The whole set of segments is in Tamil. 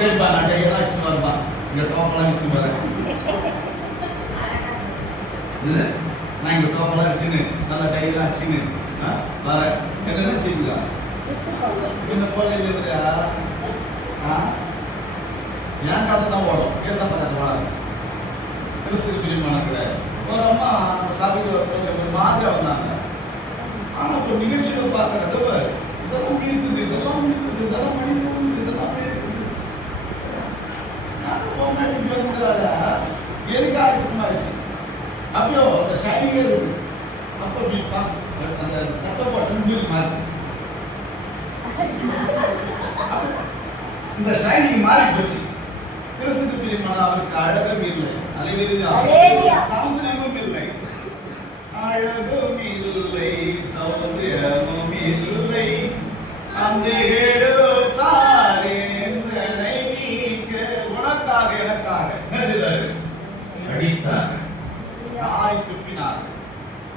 சரிப்பா நான் டையெல்லாம் வச்சுட்டு வரப்பா இங்கே டோப்பெல்லாம் வச்சு வரேன் இல்லை நான் இங்கே டோப்பெல்லாம் வச்சுன்னு நல்லா டையெல்லாம் வச்சுன்னு வரேன் என்ன செய்யுங்களா என்ன போல இல்லையா என் கதை தான் ஓடும் ஏசப்பா கதை ஓடாது கிறிஸ்து பிரியமானங்களே ஒரு அம்மா அந்த சபைக்கு ஒரு மாதிரியா வந்தாங்க ஆனா இப்போ நிகழ்ச்சியில் பார்க்கறது இதெல்லாம் மினிக்குது இதெல்லாம் மினிக்குது இதெல்லாம் மணி தூங்குது இதெல்லாம் மினிக்குது நான் போனாடி பேசுறாடா எனக்கு ஆச்சரியமாயிடுச்சு அப்படியோ அந்த ஷைனிங்கே இருக்குது அப்போ அந்த சட்டை போட்டு மீறி மாறிச்சு இந்த ஷைனிங் மாறி போச்சு கிறிஸ்து பிரியமான அவருக்கு அழகும் இல்லை அல்லேலூயா சௌந்தரியமும் இல்லை அழகும் இல்லை சௌந்தரியமும் இல்லை அந்த காரியங்களை நீக்க உனக்காக எனக்காக என்ன செய்தார் அடித்தார் யாரை துப்பினார்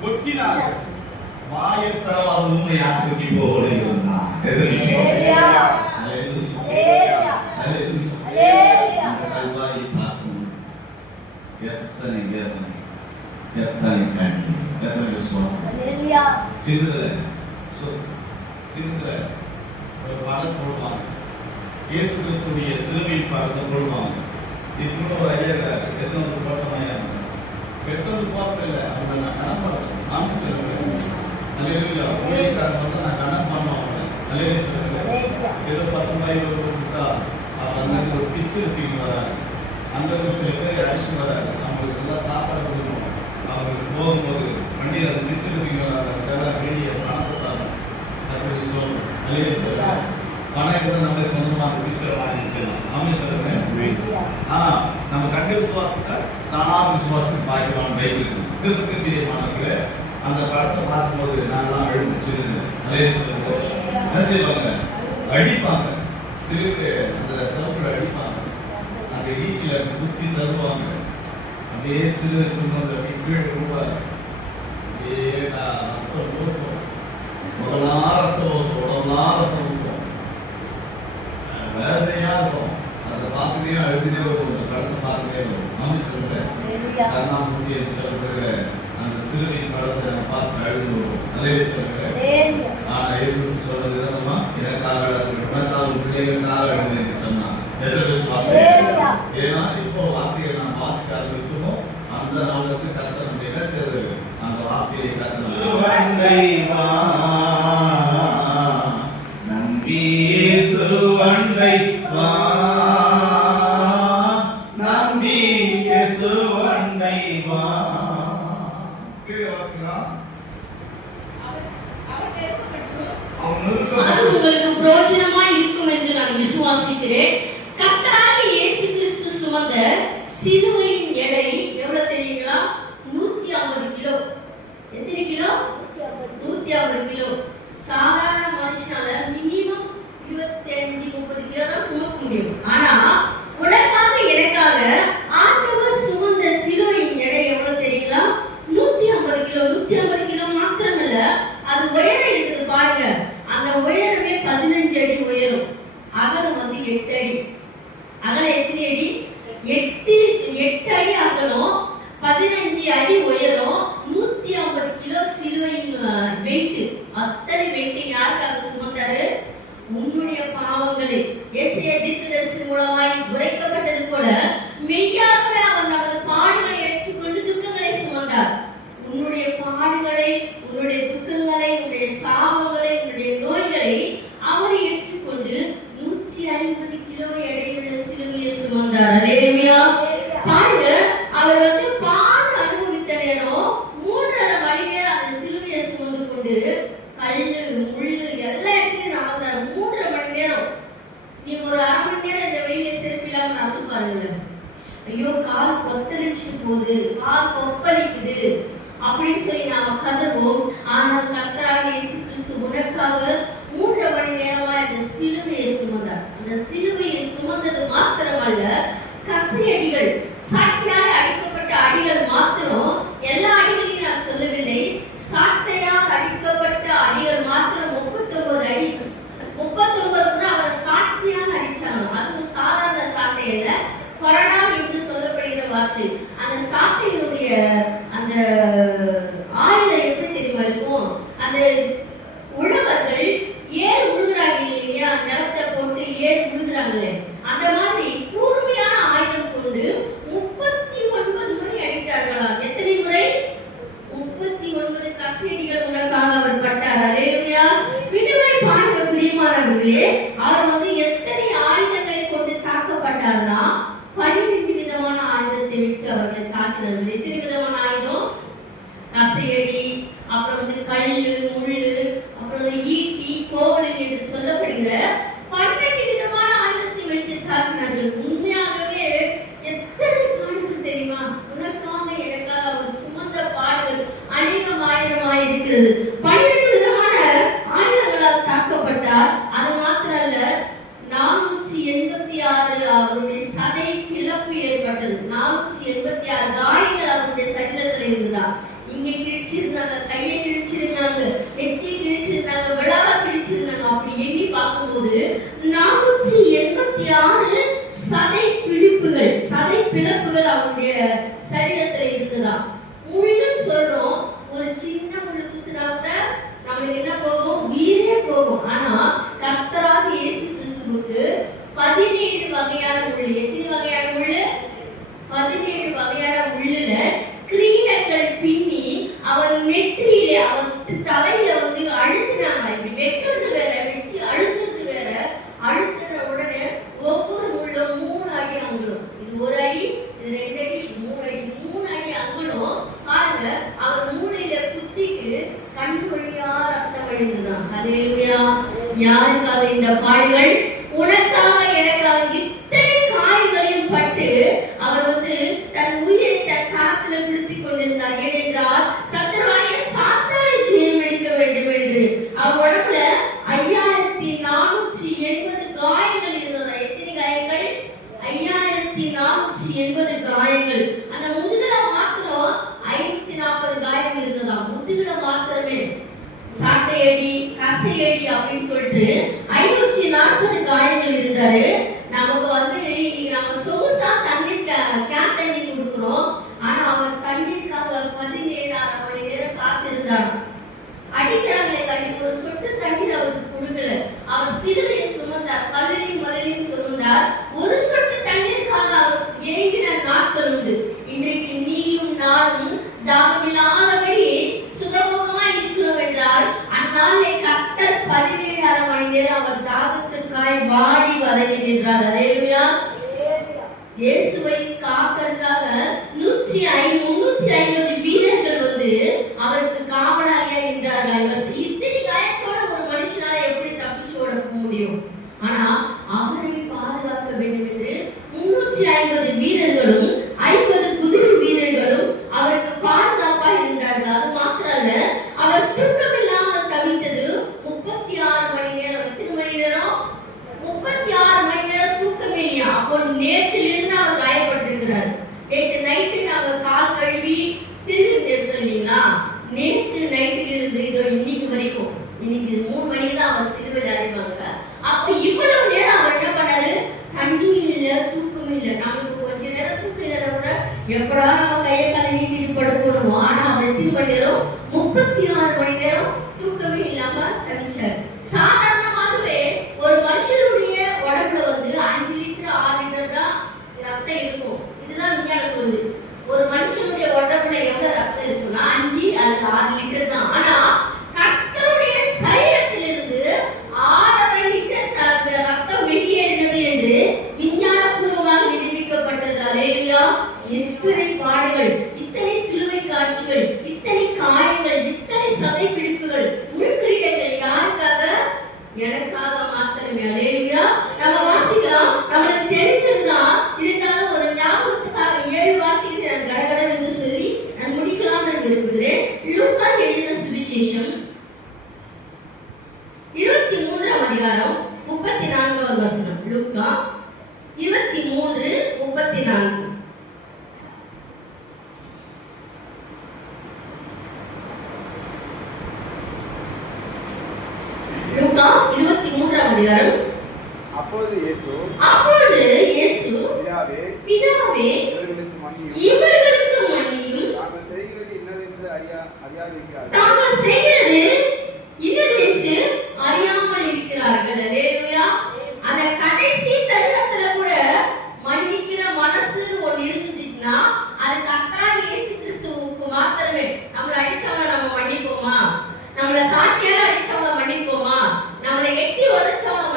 கொட்டினார் வாயை தரவாத உண்மையாக தூக்கி போல இருந்தார் எது விஷயம் எத்தனை வேதனை எத்தனை கண்ணி எத்தனை விசுவாசம் சின்னதுல ஒரு படம் போடுவாங்க இயேசு கிறிஸ்துடைய சிலுவையின் படத்தை போடுவாங்க இன்னும் ஒரு ஐயா எத்தனை போட்டோம் ஐயா எத்தனை போட்டதில்லை அவங்க நான் கணக்கு பண்ணுறேன் நானும் சொல்லுவேன் அல்லேலூயா ஊழியக்காரங்க வந்து நான் கணக்கு பண்ணோம் அவங்களை அல்லேலூயா சொல்லுவேன் ஏதோ 10 ரூபாய் கொடுத்தா அவங்க ஒரு பிச்சு இருப்பீங்க வராங்க அங்கே சில பேர் அடிச்சுட்டு வராங்க அவங்களுக்கு எல்லாம் சாப்பாடு கொடுக்கணும் அவங்களுக்கு போகும்போது வண்டியில் அது பிச்சு இருப்பீங்க வராங்க வேண்டிய பணத்தை தரணும் அது சொல்லணும் அல்லேலூயா சொல்லுவேன் பணம் கூட நம்மளே சொந்தமாக பிக்சரை வாங்கி வச்சிடலாம் அவங்க சொல்லுவேன் ஆனால் நம்ம கண்டு விசுவாசத்தை நானாக விசுவாசத்தை பார்க்கலாம் பைபிள் கிறிஸ்து பிரியமானவர்களே அந்த படத்தை பார்க்கும்போது நான்லாம் அழுந்துச்சு நிறைய சொல்லுவோம் என்ன செய்வாங்க அடிப்பாங்க சிறுக்கு அந்த சிறப்பு அடிப்பாங்க அந்த வீட்டில் குத்தி தருவாங்க அப்படியே சிறு சொன்னது அப்படி கீழே விடுவாங்க அப்படியே ரத்தம் ஊற்றும் உடனா ரத்தம் ஊற்றும் உடனா ரத்தம் ஊற்றும் வேதனையா இருக்கும் அதை பார்த்துட்டே அழுதுனே வரும் அந்த படத்தை பார்த்துட்டே வரும் நானும் சொல்றேன் கருணாமூர்த்தி என்று சொல்ற அந்த சிறுவின் படத்தை நான் பார்த்து அழுது வரும் அதே சொல்றேன் நான் இயேசு சொல்றது என்னமா எனக்காக உனக்காக பிள்ளைகளுக்காக அழுது என்று சொன்னான் எதிர விசுவாசம் ஏன்னா இப்போ வார்த்தையை நான் வாசிக்க ஆரம்பிக்கணும் அந்த நாளுக்கு கர்த்தர் நம்ம என்ன செய்யறது அந்த வார்த்தையை பிரயோஜனமாய் இருக்கும் என்று நான் விசுவாசிக்கிறேன். கர்த்தராகிய இயேசு கிறிஸ்து சுமந்த சிலுவையின் எடை எவ்வளவு தெரியுங்களா? 150 கிலோ. எத்தனை கிலோ? 150 கிலோ. சாதாரண மனுஷனால மினிமம் 25-30 கிலோ தான் சுமக்க முடியும். ஆனா உனக்காக எனக்காக ஆண்டவர் சுமந்த சிலுவையின் எடை எவ்வளவு தெரியுங்களா? 150 கிலோ. 150 கிலோ மாத்திரமல்ல, அது உயரம் இருக்குது பாருங்க. அந்த உயரமே 15 அடி உயரம். அகலம் வந்து 8 அடி. அகலம் எத்தனை அடி? 8 அடி அகலம், 15 அடி உயரம், 150 கிலோ சிலுவையின் வெயிட். அத்தனை வெயிட் யாருக்காக சுமந்தாரு? உன்னுடைய பாவங்களை எசேயா தீர்க்கதரிசி மூலமாய் உரைக்கப்பட்டது போல மெய்யாகவே அவர் நமது பாடுகளை ஏற்றுக்கொண்டு துக்கங்களை சுமந்தார். உன்னுடைய பாடுகளை, உன்னுடைய துக்கங்களை, உன்னுடைய சாபங்களை, உன்னுடைய நோய்களை அவர் ஏற்றுக்கொண்டு 150 கிலோ எடையுள்ள சிலுவையை சுமந்தார். அல்லேலூயா. பாருங்க, அவர் வந்து பாடு அனுபவித்த நேரம் 3.5 மணி நேரம் அந்த சிலுவையை சுமந்து கொண்டு கல்லு முள்ளு எல்லாத்தையும் நடந்தார். 3.5 மணி நேரம். நீ ஒரு 1/2 மணி நேரம் இந்த வெயில செருப்பு இல்லாம நடந்து பாருங்க. ஐயோ கால் கொத்தரிச்சு போகுது, கால் கொப்பளிக்குது அப்படின்னு சொல்லி நாம கதறுவோம். ஆனால் கர்த்தராகிய இயேசு கிறிஸ்து உனக்காக 3 மணி நேரமா இந்த சிலுவையை சுமந்தார். அந்த சிலுவையை சுமந்தது மாத்திரமல்ல, கசையடிகள், சாட்டையால் அடிக்கப்பட்ட அடிகள் மாத்திரம், எல்லா அடிகளையும் நான் சொல்லவில்லை, சாட்டையால் அடிக்கப்பட்ட அடிகள் மாத்திரம் 39 அடி. 39 முறை அவரை சாட்டையால் அடிச்சாங்க. அதுவும் சாதாரண பிரியமானவர்களே, அவர் வந்து எத்தனை ஆயுதங்களை கொண்டு தாக்கப்பட்டார்னா 12 விதமான ஆயுதத்தை விட்டு அவர்களை தாக்கினார்கள். எத்தனை விதமான ஆயுதம்? கசையடி, அப்புறம் வந்து கல்லு, முள்ளு, அப்புறம் வந்து ஈட்டி, கோல் என்று சொல்லப்படுகிற 12 விதமான ஆயுதத்தை வைத்து தாக்கினார்கள். உண்மையாகவே எத்தனை பாடுகள் தெரியுமா? உனக்காக எனக்காக அவர் சுமந்த பாடுகள் அநேகமாயிரமாய் இருக்கிறது. 12 விதமான ஆயுதங்களால் தாக்கப்பட்டார். அது மாத்திரமல்ல, 486 அவருடைய சதை பிளப்பு ஏற்பட்டது. 486 காயங்கள் அவருடைய சரீரத்தில் இருந்ததா. இங்கே கிழிச்சிருந்தாங்க, கையை கிழிச்சிருந்தாங்க, நெத்தியை கிழிச்சிருந்தாங்க, விழாவை கிழிச்சிருந்தாங்க. அப்படி எண்ணி பார்க்கும்போது 486 சதை பிடிப்புகள், சதை பிளப்புகள் அவருடைய சரீரத்தில் இருந்ததா. முள்ளுன்னு சொல்றோம், ஒரு சின்ன முள்ளு குத்துனா கூட நம்மளுக்கு என்ன போகும்? உயிரே போகும். ஆனா கர்த்தராக இயேசு கிறிஸ்துவுக்கு 17 வகையான முள்ளு. எத்தனை வகையான முள்ளு? 17 வகையான முள்ளுல கிரீடங்கள் பின்னி அவர் நெற்றியிலே, அவர் தலையில வந்து அழுத்தினாங்க. இப்படி வெட்டுறது வேற, வச்சு அழுத்துறது வேற. அழுத்தின உடனே ஒவ்வொரு முள்ளும் 3 அடி அங்குலம். இது 1 அடி, இது 2 அடி, இது 3 அடி, 3 அடி அங்குலம். பாருங்க, அவர் மூளையில குத்திட்டு கண் வழியா ரத்தம் வழிந்துதான். ஹல்லேலூயா. யாருக்காக இந்த பாடுகள்? உனக்காக எனக்காக இத்தனை காயங்களையும் பட்டு அவர் வந்து தன் உயிரை தன் கரத்தில் பிடித்துக் கொண்டிருந்தார். ஏனென்றால் சத்துருவாகிய சாத்தானை ஜெயமெடுக்க வேண்டும் என்று. அவர் உடம்புல 5480 காயங்கள் இருந்தன. எத்தனை காயங்கள்? 5480 காயங்கள். அந்த முதுகுல மாத்திரம் 540 காயங்கள் இருந்ததா. முதுகுல மாத்திரமே சாட்டையடி, கசையடி அப்படின்னு சொல்லிட்டு 540 காயங்கள் இருந்தாரு. நமக்கு வந்து இன்னைக்கு நம்ம சொகுசா தண்ணீர் கேன் தண்ணி கொடுக்கிறோம். ஆனா அவர் தண்ணீருக்காக 17.5 மணி நேரம் காத்திருந்தார். அடிக்கிறாங்களே கண்டி, ஒரு சொட்டு தண்ணீர் அவருக்கு கொடுக்கல. அவர் சிலுவையை சுமந்தார், கல்லையும் மலையிலையும் சுமந்தார். ஒரு சொட்டு தண்ணீருக்காக அவர் ஏங்கின நாட்கள் உண்டு. இன்றைக்கு நீயும் நானும் தாகமில்லாதபடி சுகமுகமா இருக்கிறோம் என்றால், அந்நாளே கர்த்தர் 17.5 மணி நேரம் அவர் தாகத்திற்காய் வாடி வதங்கி நின்றார். ஹல்லேலூயா. இயேசுவை காக்கிறதுக்காக 350 வீரர்கள் வந்து அவருக்கு காவலாக நின்றார்கள். இத்தனை காயத்தோட ஒரு மனுஷனால எப்படி தப்பிச்சு ஓட முடியும்? ஆனா அவரை பாதுகாக்க வேண்டும் என்று 350 வீரர்களும் 50 குதிரை வீரர்களும் அவருக்கு பாதுகாப்பா இருந்தார்கள். அது மாத்திரல்ல, அவர் தூக்கமில்லாமல் தவித்தது 36 மணி நேரம். எத்தனை மணி நேரம்? 36 மணி நேரம் தூக்கமே இல்லையா. அப்போ நேற்றிலிருந்து அவர் காயப்பட்டிருக்கிறார். நேற்று நைட்டு நாம கால் கழுவி திரும்பி எடுத்தோம் இல்லைங்களா? நேற்று நைட்டில் இருந்து இதோ இன்னைக்கு வரைக்கும், இன்னைக்கு 3 மணிக்கு தான் அவர் சிலுவையில் அடைவாங்க. அப்ப இவ்வளவு நேரம் அவர் என்ன பண்ணாரு? தண்ணியும் இல்ல, தூக்கமும் இல்ல. நமக்கு கொஞ்ச நேரம் தூக்கம் இல்லைன்னா கூட எப்படா நம்ம கையை காலை நீட்டிட்டு படுக்கணும். ஆனா அவர் எத்தனை மணி நேரம்? 36 மணி நேரம் தூக்கமே இல்லாம தவிச்சார். சாதாரணமாகவே ஒரு மனுஷனுடைய உடம்புல வந்து 5 லிட்டர் 6 லிட்டர் தான் ரத்தம் இருக்கும். இதுதான் விஞ்ஞானம் சொல்லுது. ஒரு மனுஷனுடைய உடம்புல எவ்வளவு ரத்தம் இருக்குன்னா 5 அல்லது 6 லிட்டர் தான். ஆனா கர்த்தருடைய சரீரத்திலிருந்து 6.5 லிட்டர் ரத்தம் வெளியேறினது என்று விஞ்ஞானபூர்வமாக நிரூபிக்கப்பட்டது. ஹல்லேலூயா. இத்தனை பாடுகள், இத்தனை சிலுவை காட்சிகள், இத்தனை காயங்கள், இத்தனை சதை பிடிப்புகள், முள்கிரீடங்கள் யாருக்காக? எனக்காக மாத்திரமே. ஹல்லேலூயா. நம்ம வாசிக்கலாம், நம்மளுக்கு தெரிஞ்சதுதான். இதுக்காக ஒரு ஞாபகத்துக்காக 7 வார்த்தைகளை நான் கடகடன் என்று சொல்லி நான் முடிக்கலாம்னு விரும்புகிறேன். லூக்கா எழுதின சுவிசேஷம் 23ஆம் அதிகாரம் 34வது வசனம். லூக்கா 23:34. லூக்கா 23ஆம் அதிகாரம். அப்பொழுது இயேசு பிதாவே இவர்களுக்கு மன்னியும், தாங்கள் செய்கிறது இன்னதென்று அறியாமல் இருக்கிறார்கள். ஹல்லேலூயா. அந்த கடைசி தருணத்துல கூட மன்னிக்கிற மனசு ஒண்ணு இருந்துச்சுன்னா அது கர்த்தராகிய இயேசு கிறிஸ்துவுக்கு மாத்திரமே. நம்மள அடிச்சவங்க நம்ம மன்னிப்போமா? நம்மள சாட்சியால அடிச்சவங்க மன்னிப்போமா? நம்மள எட்டி உதைச்சவங்க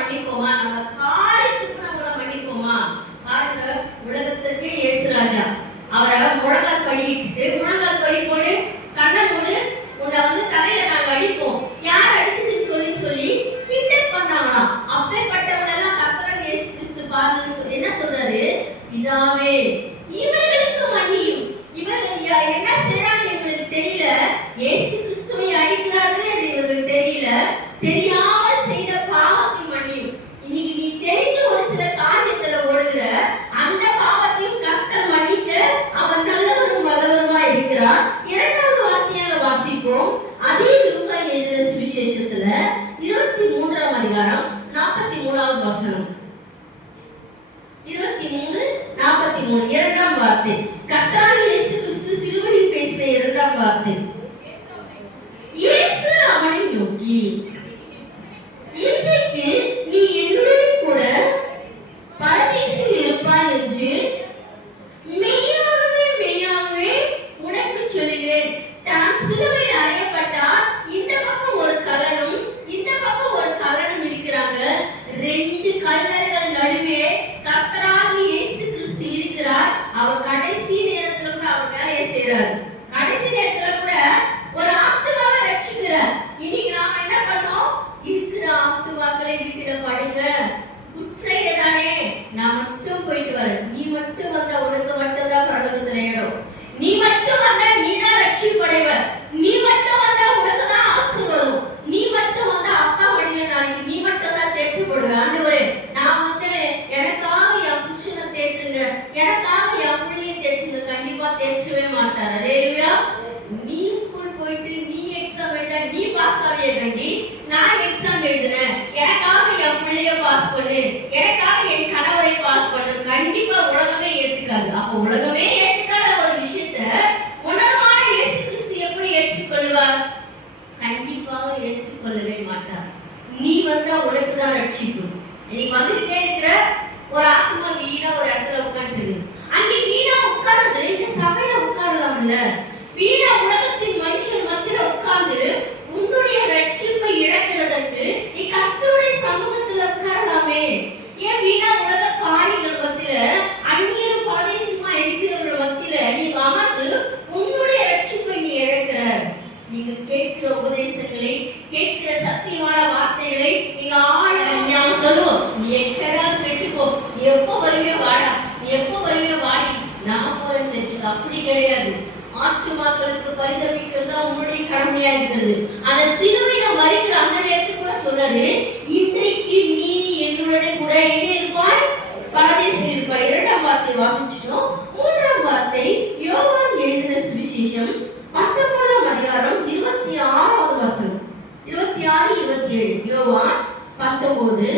வசனம். 23:43 இரண்டாம் வார்த்தை. கர்த்தராகிய இயேசு கிறிஸ்து சிலுவையில் பேசிய இரண்டாம் வார்த்தை. இயேசு அவனை நோக்கி, இன்றைக்கு நீ என்னுடன் கூட பரதீசில் இருப்பாய் என்று மெய்யாகவே மெய்யாகவே உனக்கு சொல்கிறேன். தான் சிலுவையில் அறையப்பட்டார். இந்த பக்கம் ஒரு கல்லனும் இந்த பக்கம் ஒரு கல்லனும் இருக்கிறாங்க. ரெண்டு கல்லர்கள் நடுவே கர்த்தராகிய இயேசு கிறிஸ்து இருக்கிறார். அவர் கடைசி நேரத்துல கூட அவர் வேலையை செய்யறார். கடைசி நேரத்துல கூட ஒரு ஆத்துமாவை ரட்சிக்கிறார். இன்னைக்கு நாம என்ன பண்ணோம்? இருக்கிற ஆத்துமாக்களை வீட்டுல படுங்க. குட் ஃப்ரைடே தானே, நான் மட்டும் போயிட்டு வரேன். நீ மட்டும் வந்தா உனக்கு மட்டும்தான் பரலோகத்துல இடம். நீ மட்டும் வந்தா நீதான் ரட்சிப்படைவ. நீ மட்டும் வந்தா உனக்கு தான் ஆசீர்வாதம். நீ மட்டும் வந்தா அப்பா மடியில நாளைக்கு நீ மட்டும் தான் தேய்ச்சிப்படுவ. ஆண்டவரே, நான் வந்து எனக்காக என் புருஷனை தேய்ச்சுங்க, எனக்காக என் பிள்ளையை தேய்ச்சுங்க. கண்டிப்பா தேய்ச்சவே மாட்டார். அல்லேலூயா. நீ ஸ்கூல் போயிட்டு நீ எக்ஸாம் எழுத நீ பாஸ் ஆவியே கண்டி, நான் எக்ஸாம் எழுதுறேன், எனக்காக என் பிள்ளைய பாஸ் பண்ணு, எனக்காக என் கணவரை பாஸ் பண்ணு. கண்டிப்பா உலகமே ஏத்துக்காது. அப்ப உலகமே ஏத்துக்காத ஒரு விஷயத்த உன்னதமான இயேசு கிறிஸ்து எப்படி ஏற்றுக்கொள்வார்? கண்டிப்பாக ஏற்றுக்கொள்ளவே மாட்டார். நீ வந்தா உனக்கு தான் ரட்சிக்கும். நீ வந்துட்டே இருக்கிற ஒரு ஆத்மா வீணா ஒரு இடத்துல உட்கார்ந்து, அங்கே வீணா உட்கார்ந்து இந்த சபையில உட்காரலாம்ல. வீணா உலகத்தின் மனுஷன் மத்தியில உட்கார்ந்து உன்னுடைய ரட்சிப்பை இழக்கிறதற்கு நீ கர்த்தருடைய சமூகத்துல உட்காரலாமே. ஏன் வீணா உலக காரியங்கள் மத்தியில அந்நியரும் பரதேசமா இருக்கிறவர்கள் மத்தியில நீ அமர்ந்து உன்னுடைய ரட்சிப்பை நீ இழக்கிற? நீங்க கேட்கிற உபதேசங்களை, கேட்கிற சத்தியமான வார்த்தைகளை நீங்க ஆழ சொல்லுவோம். நீ எக்கடா கேட்டுக்கோ, நீ எப்போ வருவே வாடா, நீ எப்போ வருவே வாடி, நான் போற சர்ச்சுக்கு. அப்படி கிடையாது. ஆத்துமாக்களுக்கு பரிதவிக்கிறது தான் உங்களுடைய கடமையா இருக்கிறது. அந்த சிலுவையில மரிக்கிற அந்த நேரத்துக்கு கூட சொல்றாரு, இன்றைக்கு நீ என்னுடனே கூட எங்கே இருப்பாய்? பரதீசில் இருப்பாய். இரண்டாம் வார்த்தை வாசிச்சிட்டோம். மூன்றாம் வார்த்தை யோவான் எழுதின சுவிசேஷம் 19ஆம் அதிகாரம் 26வது வசனம். 26, 27. யோவான் 19,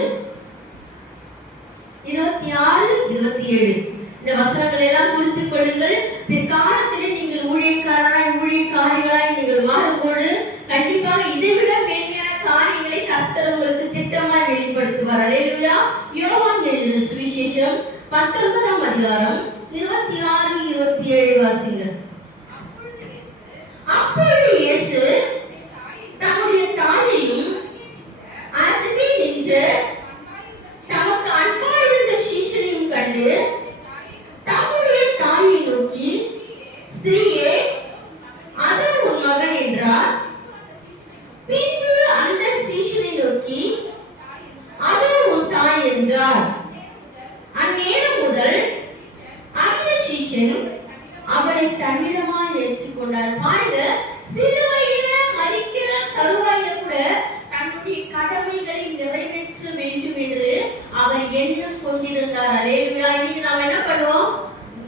26, 27. இந்த வசனங்களை எல்லாம் குறித்துக் கொள்ளுங்கள். பிற்காலத்திலே நீங்கள் ஊழியக்காரிகளாய் நீங்கள் மாறும்போது கண்டிப்பாக இதைவிட மேன்மையான காரியங்களை கர்த்தர் உங்களுக்கு திட்டமாய் வெளிப்படுத்துவார். அல்லேலூயா. யோவான் எழுதின சுவிசேஷம் 19ஆம் அதிகாரம் 26, 27 வாசிங்க. அப்பொழுது இயேசு தம்முடைய தாயையும் அருகே நின்று தமக்கு அன்பாயிருந்த சீஷனையும் கண்டு தம்முடைய தாயை நோக்கி, ஸ்திரீயே, அது உன் மகன் என்றார். பின்பு அந்த சீஷனை நோக்கி, அது உன் தாய் என்றார். அந்நேரம் முதல் அந்த சீஷன் அவரை தன்னிடமாய் ஏற்றுக்கொண்டார். பாருங்க, சிலுவையில மரிக்கிற தருவாயில கூட தன்னுடைய கடமைகளை நிறைவேற்ற வேண்டும் என்று அவர் எண்ணம் கொண்டிருந்தார். அல்லேலூயா. இன்னைக்கு நாம என்ன பண்ணுவோம்?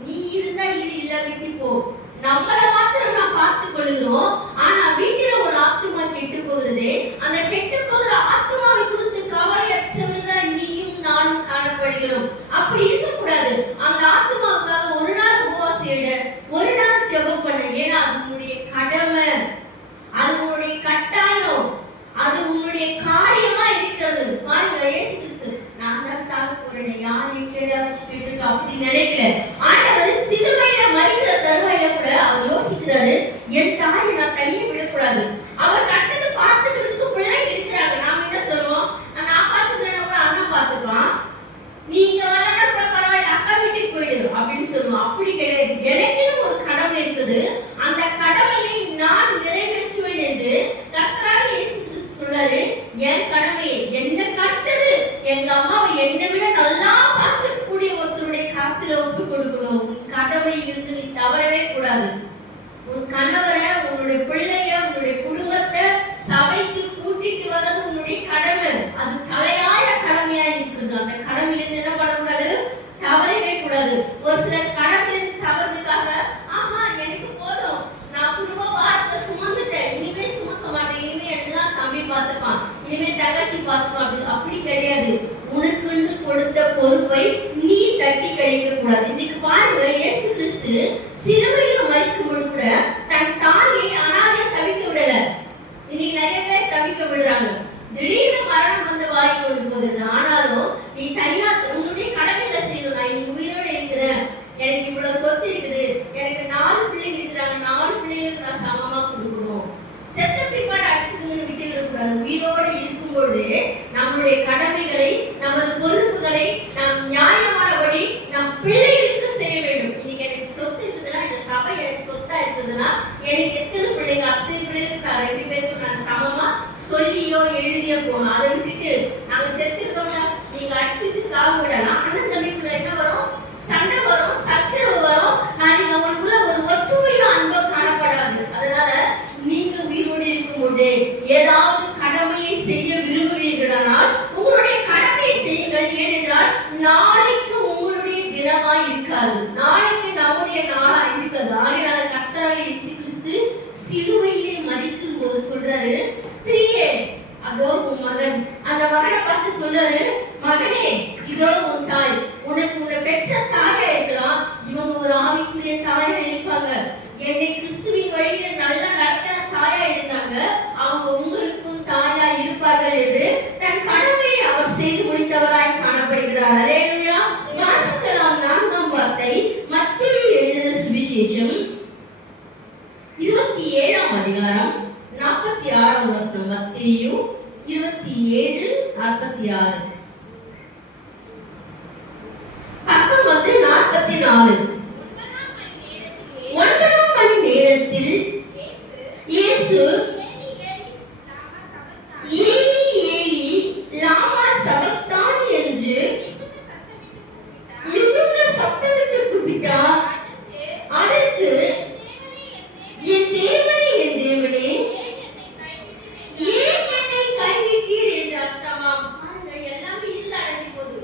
நீ இருந்தா இரு, இல்ல விட்டு போ. நம்மள மாத்திரம் நான் பார்த்துக் கொள்கிறோம். ஆனா வீட்டில ஒரு ஆத்துமா கெட்டு போகிறது. அந்த கெட்டு போகிற ஆத்துமாவை குறித்து கவலையற்றவர்கள் நீயும் நானும் காணப்படுகிறோம். அப்படி இருக்கக்கூடாது. அந்த ஆத்துமாவுக்காக ஒரு நாள் உபவாசம் எடு, ஒரு நாள் ஜெபம் பண்ண. ஏன்னா அது உன்னுடைய கடமை, அது உன்னுடைய கட்டாயம், அது உன்னுடைய காரியமா இருக்கிறது. பாருங்க, இயேசு கிறிஸ்து நான் தான் சாக போறேன், யார் கேட்டு அப்படி நினைக்கல. ஆண்டவர் சிலுவையில மரிக்கிற தருவாயில கூட அவர் யோசிக்கிறாரு, என் தாயை நான் தனியே விடக்கூடாது. அவர் கட்டத்தை பார்த்துக்கிறதுக்கு பிள்ளைங்க இருக்கிறாங்க. நாம என்ன சொல்லுவோம்? நான் பார்த்துக்கிறேன், அண்ணன் பார்த்துப்பான், நீங்க வரலன்னா கூட பரவாயில்ல, அக்கா வீட்டுக்கு போயிடு அப்படின்னு சொல்லுவோம். அப்படி கிடையாது. எனக்குன்னு ஒரு கடமை இருக்குது. அந்த கடமையை நான் நிறைவேற்றுவேன் என்று கர்த்தராகிய இயேசு கிறிஸ்து சொல்றாரு. என் கடமையை என்ன கட்டது, எங்க அம்மாவை என்னை விட நல்லா பார்க்கக்கூடிய ஒருத்தருடைய கருத்துல ஒப்பு கொடுக்கணும். உன் கடமையில் இருந்து நீ தவறவே கூடாது. உன் கணவரை, உன்னுடைய பிள்ளைய, உன்னுடைய குடும்பத்தை சபைக்கு கூட்டிட்டு வர்றது உன்னுடைய கடமை. அது தலையாய கடமையா இருக்குது. அந்த கடமையிலிருந்து என்ன பண்ணக்கூடாது? தவறவே கூடாது. ஒரு சிலர் கடமையிலிருந்து தவறுக்காக, ஆமா எனக்கு போதும், நான் குடும்ப வார்த்தை சுமந்துட்டேன், இனிமே சுமக்க மாட்டேன், இனிமே எல்லாம் தம்பி பார்த்துப்பான், இனிமே தங்கச்சி பார்த்துப்பான். அப்படி கிடையாது. உனக்கு பொறுப்பை நீ தட்டி கழிக்க கூடாது. இன்னைக்கு பாருங்க, இயேசு கிறிஸ்து சிலுவையில் மரிக்கும் பொழுது கூட தன் தாயை அனாதையா தவிக்க விடல. இன்னைக்கு நிறைய பேர் தவிக்க விடுறாங்க. திடீர்னு மரணம் வந்து வாங்கி கொண்டு போகுது. ஆனாலும் நீ தனியா உன்னுடைய கடமையில செய்யணும். நான் இன்னைக்கு உயிரோட இருக்கிறேன், எனக்கு இவ்வளவு சொத்து இருக்குது, எனக்கு 4 பிள்ளைங்க இருக்கிறாங்க, 4 பிள்ளைங்களுக்கு நான் சமமா கொடுக்கணும். செத்த பிற்பாடு அடிச்சுக்கணும்னு விட்டு விடக்கூடாது. உயிரோடு இருக்கும்போது நம்முடைய கடமைகளை, நமது பொறுப்புகளை நாம் நியாயமானபடி நம் பிள்ளைகளுக்கு செய்ய வேண்டும். இன்னைக்கு எனக்கு சொத்து இருக்குதுன்னா, இந்த சபை எனக்கு சொத்தா இருக்குதுன்னா, எனக்கு எத்தனை பிள்ளைங்க, அத்தனை பிள்ளைங்களுக்கு 2 பேருக்கு நான் சமமா சொல்லியோ எழுதியோ போகணும். அதை விட்டுட்டு நாங்க செத்துக்கிட்டோம்னா நீங்க அடிச்சுட்டு சாப்பிடலாம். அண்ணன் தம்பிக்குள்ள என்ன வரும்? சண்டை வரும், சச்சரவு வரும். நாளைக்கு அவனுக்குள்ள ஒரு ஒற்றுமையும் அன்பும் காணப்படாது. அதனால நீங்க உயிரோடு இருக்கும்போது ஏதாவது கடமையை செய்ய விரும்புவீர்களானால் உங்களுடைய கடமையை செய்யுங்கள். ஏனென்றால் நாளைக்கு உங்களுடைய தினமாய் இருக்காது, நாளைக்கு நம்முடைய நாளா இருக்காது. ஆகையால கர்த்தராகிய இயேசு கிறிஸ்து சிலுவையிலே மரிக்கும் போது சொல்றாரு, ஸ்திரீயே அதோ உன் மகன். அந்த மகனை பார்த்து சொல்றாரு, மகனே இதோ உன் தாய். உனக்கு உன்னை பெற்ற தாயா இருக்கலாம், இவங்க ஒரு ஆவிக்குரிய தாயா இருப்பாங்க. என்னை கிறிஸ்துவின் வழியில நல்ல நடத்தின தாயா இருந்தாங்க, அவங்க உங்களுக்கும் தாயா இருப்பார்கள் என்று தன் கடமையை அவர் செய்து முடித்தவராய் காணப்படுகிறார். அல்லேலூயா. வாசிக்கலாம் 4ஆம் வார்த்தை, மத்தேயு எழுதின சுவிசேஷம் 27ஆம் அதிகாரம் 46ஆம் வசனம். மத்தேயு 27:46. பக்கம் வந்து 44. 9ஆம் மணி நேரத்தில் இயேசு ஏலி ஏலி லாமா சபக்தானி என்று மிகுந்த சத்தமிட்டு கூப்பிட்டார். அதற்கு, என் தேவனே என் தேவனே ஏன் என்னை கைவிட்டீர் என்று அர்த்தமாம். எல்லாமே இல்ல அடங்கி போகுது.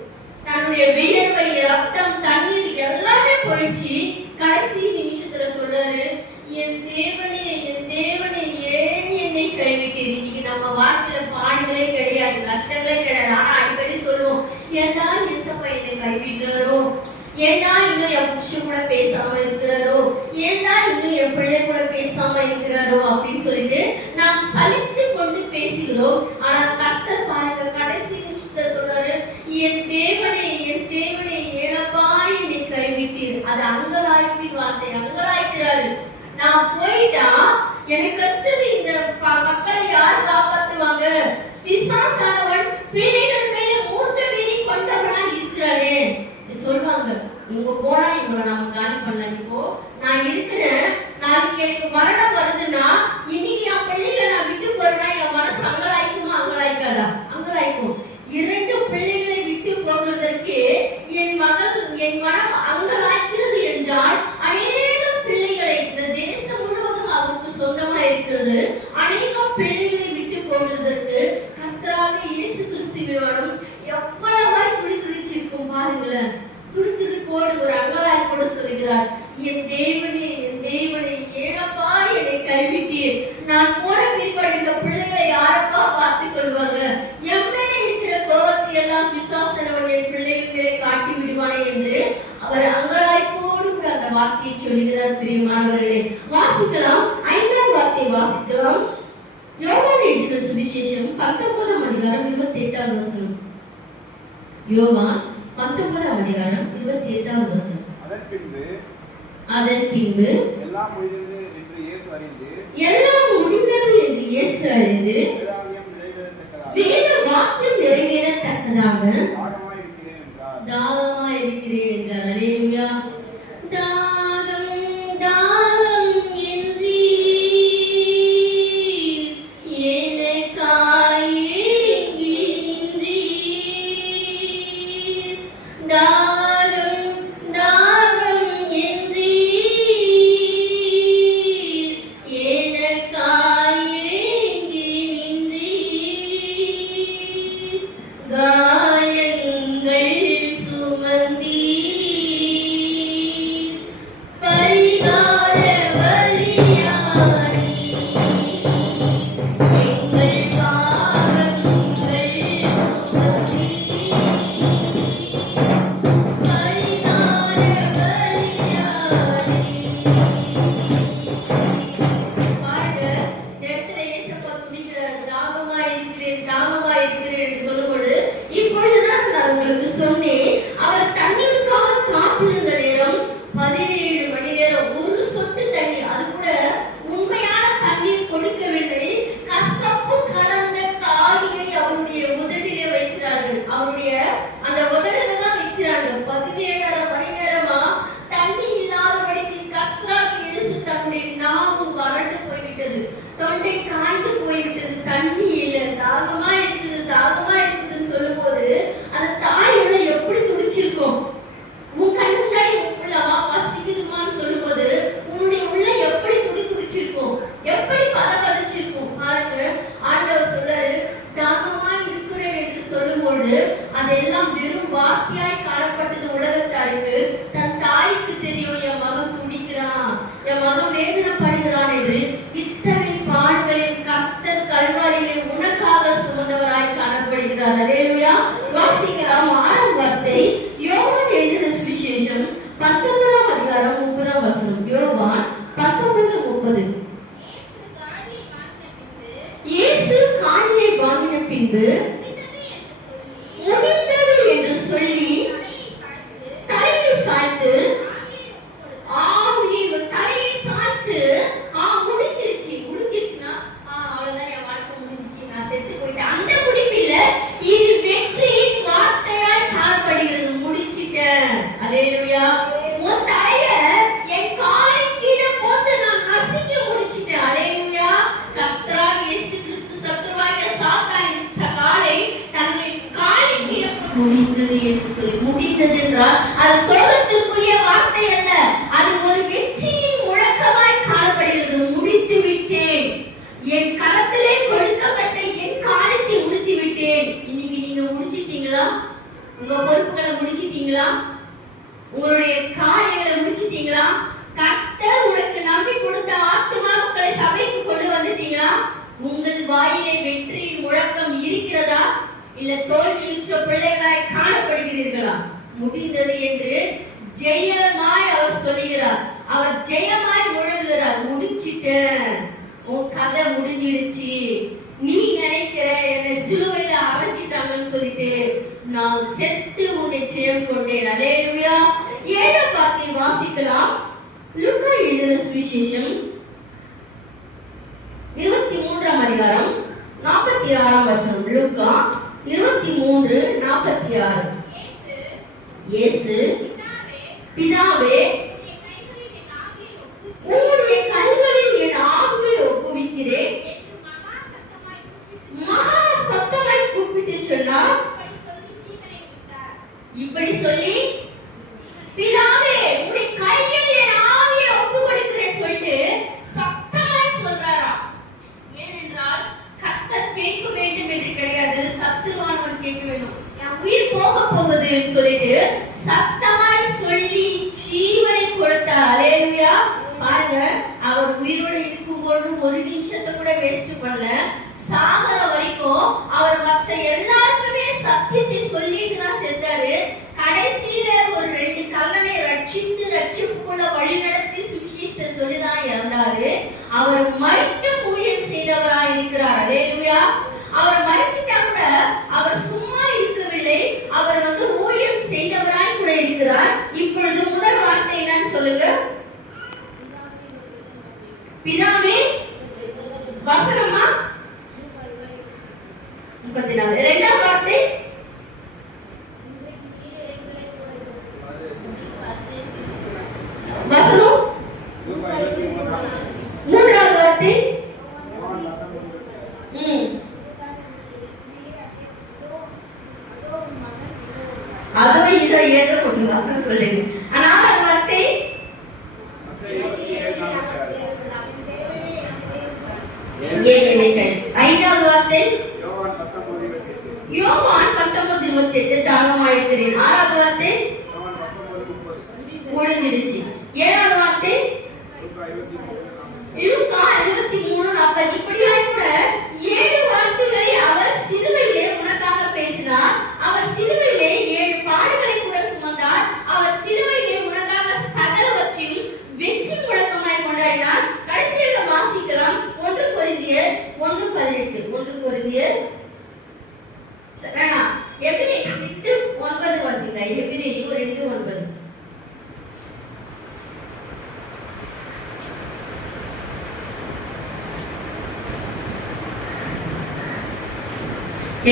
தன்னுடைய வியர்வை, ரத்தம், தண்ணீர் எல்லாமே போயிடுச்சு. கடைசி நிமிஷத்துல சொல்றாரு, என் தேவனே என் தேவனே ஏன் என்னை கைவிட்டீர். இன்னைக்கு நம்ம வாழ்க்கையில பாடுகளே கிடையாது, கஷ்டங்களே கிடையாது. ஆனா அடிக்கடி சொல்லுவோம், ஏதா இயேசப்பா என்னை கைவிட்டுறாரோ, ஏதா இன்னும் என் புருஷன் கூட பேசாம இருக்கிறாரோ, ஏதா இன்னும் என் பிள்ளை கூட பேசாம இருக்கிறாரோ அப்படின்னு சொல்லிட்டு நாம் சலித்து கொண்டு பேசுகிறோம். ஆனா கர்த்தர் பாருங்க, கடைசி நிமிஷத்துல சொல்றாரு, என் தேவனே ஏனப்பா என்னை கைவிட்டீர். அது அங்கலாய்ப்பின் வார்த்தை, அங்கலாய்க்கிறாரு. நான் போயிட்டா எனக்கு அடுத்தது இந்த மக்களை யார் காப்பாத்துவாங்க? பிசாசானவன் பிள்ளைகள் மேல மூர்த்த வீரி கொண்டவனா இருக்கிறானே சொல்லுவாங்க. இவங்க போனா இவங்களை நம்ம காலி பண்ணலாம். இப்போ நான் இருக்கிறேன், நாளைக்கு எனக்கு மரணம் வருதுன்னா இன்னைக்கு என் பிள்ளைகளை நான் விட்டு போறேன்னா என் மனசு அங்கலாய்க்குமா? அங்கலாய்க்காதா? அங்கலாய்க்கும். 2 பிள்ளைகளை விட்டு போகிறதற்கு என் மனம் அங்கலாய்க்கிறது என்றால், அநேக பிள்ளைகளை இந்த தேசம் முழுவதும் அவருக்கு சொந்தமா இருக்கிறது. அநேக பிள்ளைகளை விட்டு போகிறதற்கு கர்த்தராகிய இயேசு கிறிஸ்துவின் எவ்வளவாய் துடிச்சிருக்கும் பாருங்களேன். துடித்தது போடு ஒரு அங்கலாய் கூட சொல்கிறார், என் தேவனே ஏனப்பா என்னை கைவிட்டீர். நான் போன பிற்பாடு இந்த பிள்ளைகளை யாரப்பா பார்த்துக் கொள்வாங்க? என் மேல இருக்கிற கோபத்தை எல்லாம் பிசாசனவன் என் பிள்ளைகள் மேலே காட்டி விடுவானே என்று அவர் அங்கலாய்ப்போடு கூட அந்த வார்த்தையை சொல்கிறார். பிரியமானவர்களே, வாசிக்கலாம். 5ஆம் வார்த்தையை வாசிக்கலாம். யோவான் எழுதின சுவிசேஷம் 19ஆம் அதிகாரம் 28ஆம் வசனம். யோவான் 19ஆம் அதிகாரம் 28ஆம் வசனம். அதன் பின்பு எல்லாம் முடிந்தது என்று இயேசு அறிந்து வேத வாக்கியம் நிறைவேறத்தக்கதாக தாகமாய் இருக்கிறேன் என்றார். அல்லேலூயா. தாகம் என்றீர், எனக்காய் ஏங்குகின்றீர். தாகம் என்றீர், எனக்காய் ஏங்குகின்றீர். காயங்கள் சுமந்தீர், அதெல்லாம் வெறும் வார்த்தையாய் காணப்பட்டது உலகத்தாருக்கு. தன் தாய்க்கு தெரியும் என் மகன் துடிக்கிறான், என் மகன் வேதனைப்படுகிறான் என்று. இத்தனை பாடுகளில் கர்த்தர் கல்வாரியிலே உனக்காக சுமந்தவராய் காணப்படுகிறார். அல்லேலூயா. வாசிக்கலாம் 6 வார்த்தை. யோவான் எழுதின சுவிசேஷம் 19ஆம் அதிகாரம் 30ஆம் வசனம். யோவான் 19:30. இயேசு காணியை வாங்கின பின்பு முடிந்தது என்று சொல்லி தலையை சாய்த்து தலையை சாய்த்து முடிஞ்சிருச்சுன்னா அவ்வளவுதான், என் வாழ்க்கை முடிஞ்சிச்சு, நான் செத்து போயிட்டேன். அந்த முடிப்பில்ல, இது வெற்றியின் வார்த்தையாய் காணப்படுகிறது. முடிச்சிட்டேன். அல்லேலூயா. உன் தலைய என் காலின் கீழே போட்டு நான் நசுக்க முடிச்சிட்டேன். அல்லேலூயா. கர்த்தராகிய இயேசு கிறிஸ்து சத்துருவாகிய சாத்தானின் காலை தங்களின் காலின் கீழே முடிந்தது என்று சொல்லி, முடிந்தது என்றால் அது சோகத்திற்குரிய வார்த்தை அல்ல, அது ஒரு வெற்றியின் முழக்கமாய் காணப்படுகிறது. முடித்து விட்டேன், என் கரத்திலே கொடுக்கப்பட்ட என் காரியத்தை முடித்து விட்டேன். இன்னைக்கு நீங்க முடிச்சிட்டீங்களா? உங்க பொறுப்புகளை முடிச்சிட்டீங்களா? உங்களுடைய காரியங்களை முடிச்சிட்டீங்களா? கர்த்தர் உங்களுக்கு நம்பி கொடுத்த ஆத்துமாக்களை சபைக்கு கொண்டு வந்துட்டீங்களா? உங்கள் வாயிலே வெற்றியின் முழக்கம் இருக்கிறதா? இல்ல தோல்வியுற்ற பிள்ளைகளாய் காணப்படுகிறீர்களா? முடிந்தது என்று ஜெயமாய் அவர் சொல்லுகிறார். அவர் ஜெயமாய் முழங்குகிறார். முடிச்சிட்டேன், உன் கதை முடிஞ்சிடுச்சு. நீ நினைக்கிற என்னை சிலுவையில அரைஞ்சிட்டாங்கன்னு சொல்லிட்டு நான் செத்து உன்னை ஜெயம் கொண்டேன். அல்லேலூயா. 7ஆம் வார்த்தை வாசிக்கலாம். லூக்கா எழுதின சுவிசேஷம் 23ஆம் அதிகாரம் 46ஆம் வசனம். லூக்கா 23:46. இயேசு, பிதாவே, உம்முடைய கைகளில் என் ஆவியை ஒப்புவிக்கிறேன் மகா சத்தமாய் கூப்பிட்டு சொன்னார். இப்படி சொல்லி பிதாவே உம்முடைய கையில் என் ஆவியை ஒப்பு கொடுக்கிறேன் சொல்லிட்டு சத்தமாய் சொல்றாரா. ஏனென்றால் கர்த்தர் கேட்க வேண்டும் என்று கிடையாது, சத்துருவானவன் கேட்க வேண்டும். என் உயிர் போக போகுதுன்னு சொல்லிட்டு சத்தமாய் சொல்லி ஜீவனை கொடுத்தார். அல்லேலூயா. பாருங்க, அவர் உயிரோடு இருக்கும்போது ஒரு நிமிஷத்தை கூட வேஸ்ட் பண்ணல. சாகர வரைக்கும் அவர் மற்ற எல்லாருக்குமே சத்தியத்தை சொல்லிட்டு தான் செத்தாரு. கடைசியில ஒரு 2 கல்லனை ரட்சித்து ரட்சிப்புக்குள்ள வழி நடத்தி சுவிசேஷத்தை சொல்லிதான் இறந்தாரு. அவர் மரித்து ஊழியம் செய்தவராய் இருக்கிறார். அல்லேலூயா. அவர் மரிச்சிட்டா கூட அவர் சும்மா இருக்கவில்லை, அவர் ஊழியம் செய்தவராய் கூட இருக்கிறார். இப்பொழுது முதல் வார்த்தை என்னன்னு சொல்லுங்க. பிதாவே வசனமா 34. இரண்டாம் வார்த்தை வசனம். மூன்றாவது வார்த்தை அதோ இதை ஏதோ ஒன்று வசனம் சொல்லுங்க. நாலாவது வார்த்தை ஐந்தாவது வார்த்தை யோவான் 19:28 தாகமாயிருக்கிறேன். ஆறாவது வார்த்தை முடிஞ்சிடுச்சு. ஏழாவது வார்த்தை லூக்கா 23:40. இப்படியாய் கூட 7 வார்த்தைகளை அவர் சிலுவையிலே உனக்காக பேசினார். அவர் சிலுவையிலே 7 பாடுகளை கூட சுமந்தார். அவர் சிலுவையிலே உனக்காக சகலவற்றையும் வெற்றி முழக்கமாய் கொண்டாடினார். கடைசியாக வாசிக்கலாம் 1 கொரிந்தியர் 1:18. 1 கொரிந்தியர் வேணாம், எபிரேயர் 2:9 வாசிங்க. எபிரேயர் 2:9.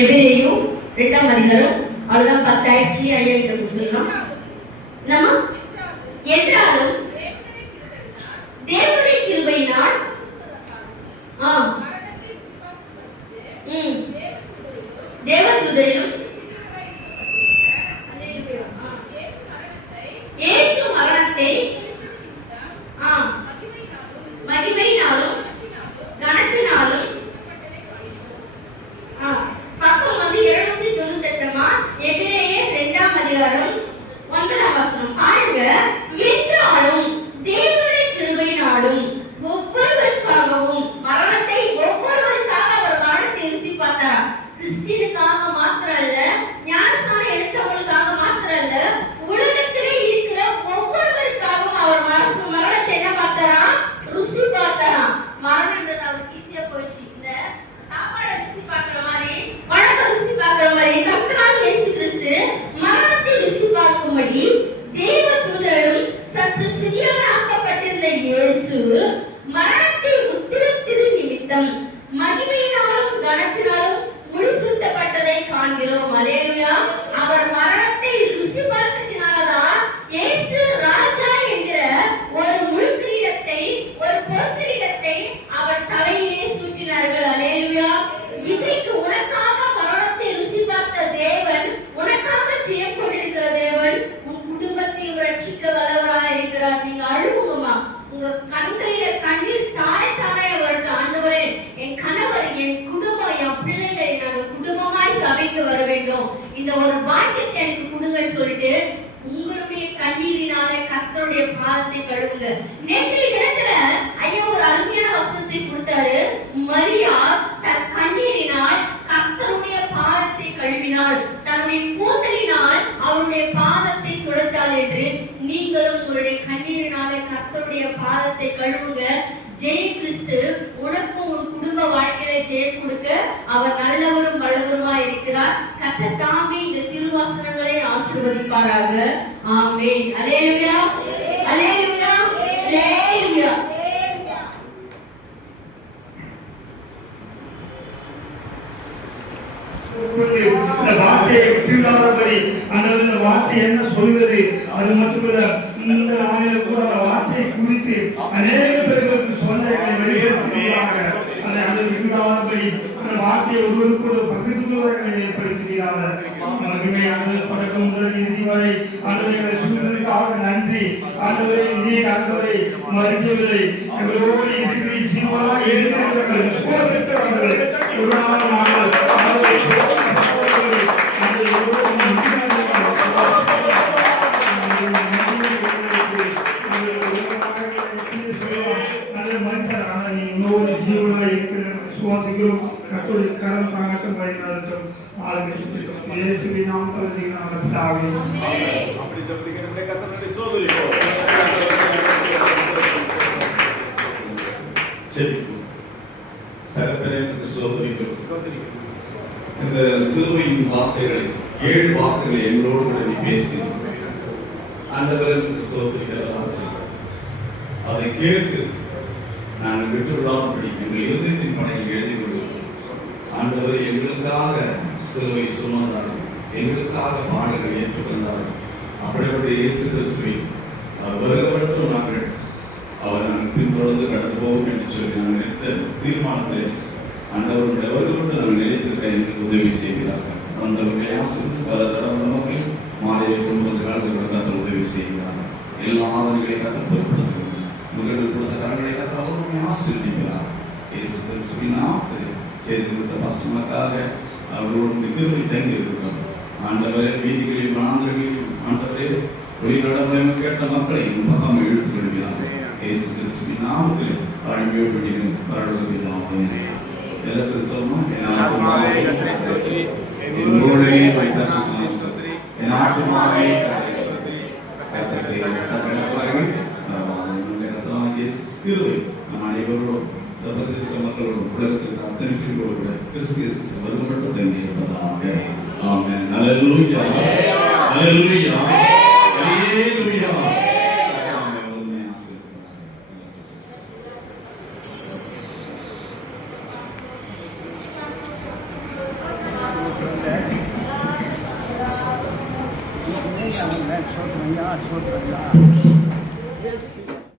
எபிரேயர் 2ஆம் அதிகாரம். அவ்வளவுதான், 10 ஆயிடுச்சு. ஐயாயிட்ட கொடுத்துடலாம். நம்ம என்றாலும் தேவனுடைய கிருபையினால் தேவதூதரிலும் இயேசு மரணத்தை மகிமையினாலும் கனத்தினாலும் பக்கம் 798 எபிரேயர் அதிகாரம் 9ஆம் வசனம் பாருங்க. என்றாலும் தேவனுடைய கிருபையினாலும் ஒவ்வொருவருக்காகவும் மரணத்தை ஒவ்வொருவருக்காக அவர் மரணத்தை ருசி பார்த்தார். கிறிஸ்டியனுக்காக மாத்திரம் அல்ல, ஞானஸ்நானம் எடுத்தவங்களுக்காக மாத்திரம் அல்ல, உலகத்திலே இருக்கிற ஒவ்வொருவருக்காகவும் அவர் மரணத்தை என்ன பார்த்தாரா? ருசி பார்த்தாரா. மரணம்ன்றது அவருக்கு ஈஸியா போயிடுச்சு. இந்த சாப்பாடை ருசி பார்க்கிற மாதிரி, பழத்தை ருசி பார்க்கிற மாதிரி கர்த்தராகிய இயேசு கிறிஸ்து மரணத்தை ருசி பார்க்கும்படி தேவதூதரும் சற்று சிறியவனாக்கப்பட்டிருந்த இயேசு மரணத்தை உத்திரத்திரு நிமித்தம் மகிமையினாலும் கனத்தினாலும் முடிசூட்டப்பட்டதை காண்கிறோம். அல்லேலூயா. அவர் மரணத்தை ருசி பார்த்ததினாலதான் இயேசு ராஜா என்கிற ஒரு முள்கிரீடத்தை, ஒரு பொற்கிரீடத்தை அவர் தலையிலே சூட்டினார்கள். அல்லேலூயா. இன்றைக்கு உனக்காக மரணத்தை ருசி பார்த்த தேவன், உனக்காக ஜெயம் கொண்டிருக்கிற தேவன் உன் குடும்பத்தை ரட்சிக்க வல்லவராய் இருக்கிறார். நீங்க அழுவுங்கம்மா, உங்க கண்களில கண்ணீர் தானே தானே வரட்டும். ஆண்டவரே, என் கணவர், என் குடும்பம், என் பிள்ளைகளை நாங்கள் குடும்பமாய் சபைக்கு வர வேண்டும், இந்த ஒரு பாக்கியத்தை எனக்கு கொடுங்கன்னு சொல்லிட்டு உங்களுடைய கண்ணீரினால கர்த்தருடைய பாதத்தை கழுவுங்க. நேற்றைய தினத்துல ஐயா ஒரு அருமையான வசனத்தை கொடுத்தாரு. மரியா தன் கண்ணீரினால் கர்த்தருடைய பாதத்தை கழுவினாள், தன்னுடைய கூந்தலினால் அவருடைய பாதத்தை துடைத்தாள் என்று நீங்களும் உங்களுடைய கண்ணீரினால கர்த்தருடைய பாதத்தை கழுவுங்க. ஜெய கிறிஸ்து உனக்கும் உன் குடும்ப வாழ்க்கையில ஜெயம் கொடுக்க அவர் நல்லவரும் வல்லவருமாய் இருக்கிறார். கர்த்தர் தாமே இந்த திருவசனங்களை ஆசீர்வதிப்பாராக. ஆமென். அல்லேலூயா, அல்லேலூயா, அல்லேலூயா. இந்த வார்த்தையை விட்டுவிடாதபடி அந்த வார்த்தை என்ன சொல்கிறது அது மட்டுமல்ல, இந்த நாளில் கூட அந்த வார்த்தையை குறித்து அநேக பேர்களுக்கு சொந்தங்களை வெளியேற்றுவதாக அதை விட்டுவிடாதபடி அந்த வார்த்தையை ஒருவருக்கு பகிர்ந்து கொள்வதை ஏற்படுத்துகிறார்கள். மகிமையானது தொடக்கம் முதல் இறுதி வரை ஆண்டவரை சூழ்நிலைக்காக நன்றி. ஆண்டவரை நீர் ஆண்டவரை மறுக்கவில்லை, எங்களோடு இருக்கிற ஜீவனாக இருக்கிறவர்கள் விசுவாசித்தவர்கள் ஒரு நாள் நாங்கள் இந்த சிலுவையின் வார்த்தைகளை 7 வார்த்தைகளை எங்களோடு கூட பேசி ஆண்டவருக்கு சோதரிக்கிறதா அதை கேட்டு நாங்கள் விட்டுவிடாதபடி எங்கள் இருதயத்தின் பணியில் எழுதி கொள்வோம். ஆண்டவரை எங்களுக்காக சிலுவை சுமந்தார்கள், எங்களுக்காக பாடல்கள் ஏற்றுக்கொண்டார்கள். அப்படிப்பட்ட இயேசு கிறிஸ்துவை வருகப்பட்டும் அவர் நாங்கள் பின்தொடர்ந்து கடந்து போவோம் என்று சொல்லி நாங்கள் எடுத்த தீர்மானத்தை ஆண்டவருடைய வருகப்பட்டு நாங்கள் நினைத்திருக்க எங்களுக்கு உதவி செய்கிறார்கள். வந்தவர்களை ஆசிரியர் பல தடவை நோக்கி மாலையை கொண்டு வந்து கலந்து கொடுத்த உதவி செய்கிறார்கள். எல்லா ஆதரவுகளை கற்று பொருட்படுத்த முதலில் கொடுத்த கரங்களை கற்று அவருடைய ஆசீர்வதிக்கிறார். இயேசு கிறிஸ்துவின் நாமத்தில் செய்து கொடுத்த பசங்களுக்காக அவர்களோடு திரும்பி தங்கி இருக்கிறோம். ஆண்டவரே, வீதிகளில் வனாந்தரங்களில் ஆண்டவரே வெளிநடமுறை கேட்ட மக்களை பக்கம் இழுத்து கொள்கிறார்கள். இயேசு கிறிஸ்துவின் நாமத்தில் தாழ்மையோடு வரடுவதில் சொல்லணும். அனைவரோடும் மக்களோடும் உலகத்தில் அத்தனை பேரோடு கிறிஸ்து வரும்பட்டு தங்கி இருப்பதாக. ஆமென். அல்லேலூயா, அல்லேலூயா, அல்லேலூயா. Yes.